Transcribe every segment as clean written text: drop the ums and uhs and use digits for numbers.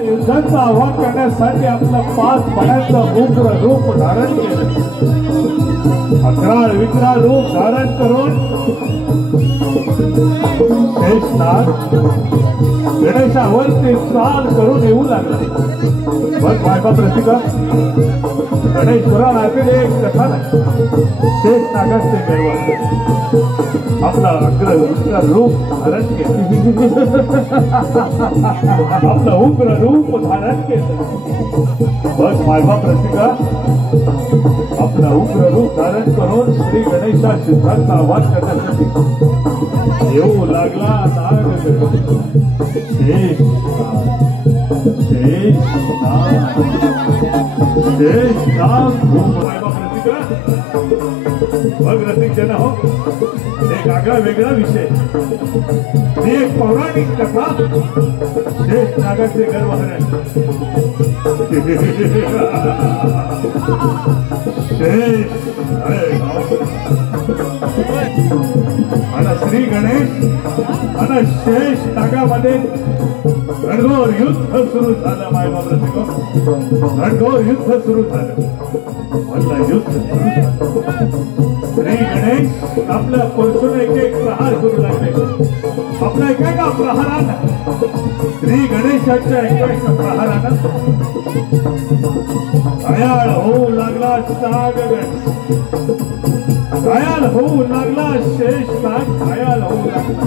युद्धाचं आव्हान करण्यासाठी आपलं 5 फण्याचं उग्र रूप धारण केलं। अकराळ विकराळ रूप धारण करून शेषनाग गणेशावरती चाल करून येऊ लागला। बघ बायका प्रतिका गणेश पुराणातील एक कथा नाही, शेषनागाचे गर्व आपला अग्र विकराळ रूप धारण केलं। आपलं उग्र रूप धारण केलं। बघ मायबा प्रतिका आपलं उग्र रूप धारण करून श्री गणेशा सिद्धांचा आवाज करण्यासाठी येऊ लागला। नाग शेष मायबा प्रतिका बघ रसिक जन हो, एक आगळा वेगळा विषय, एक पौराणिक कथा शेष नागाचे गर्वहरण। शेष आणि श्री गणेश आणि शेष नागामध्ये रणघोर युद्ध सुरू झालं। मायबा प्रतिको रणघोर युद्ध सुरू झालं। युद्ध श्री गणेश आपल्या परसून एक एक प्रहार करू लागले। आपल्या एका प्रहारानं श्री गणेशाच्या एका प्रहारानं घायाळ होऊ लागला सागगण, घायाळ होऊ लागला शेषनाग, घायाळ होऊ लागला।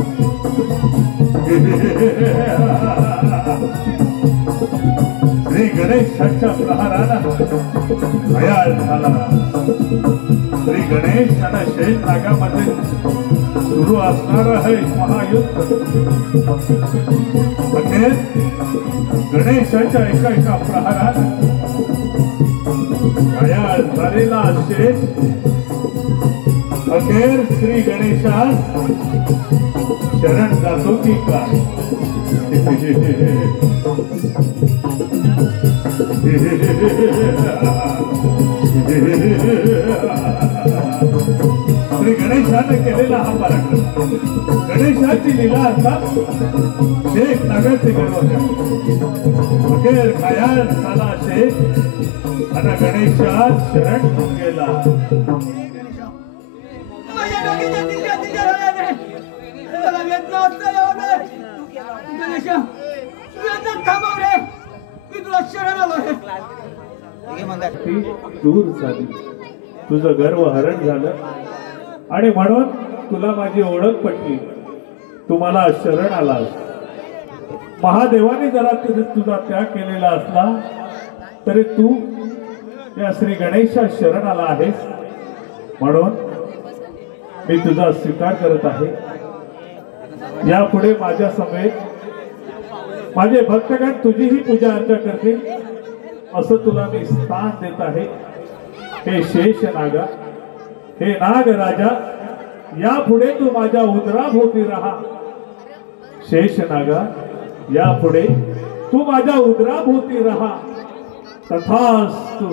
श्री गणेशाच्या प्रहारानं घायाळ झाला। श्री गणेश आणि शेषनागामध्ये सुरू असणार आहे महायुद्ध। अखेर गणेशाच्या एका प्रहारात घायाळ झालेला शेष अखेर श्री गणेशास शरण जातो की काय? श्री गणेशाने केलेला हा पराक्रम, गणेशाची लीला अर्थात शेष नागाचे गर्व। अखेर घायाळ झाला शेष आणि गणेशात शरण गेला। दूर झाली, तुझं गर्व हरण झालं आणि म्हणून तुला माझी ओळख पटली, तू मला शरण आलास। महादेवाने जरा तुझा त्याग केलेला असला तरी तू या श्री गणेशा शरण आला आहेस, म्हणून मी तुझा स्वीकार करत आहे। यापुढे माझ्या समेत माझे भक्तगण तुझीही पूजा अर्चा करतील असं तुला मी स्थान देत आहे। हे शेष नागा, हे नाग राजा, यापुढे तू माझ्या उदराभोवती राहा। शेष नागा, यापुढे तू माझ्या उदराभोवती राहा। तथास्तु।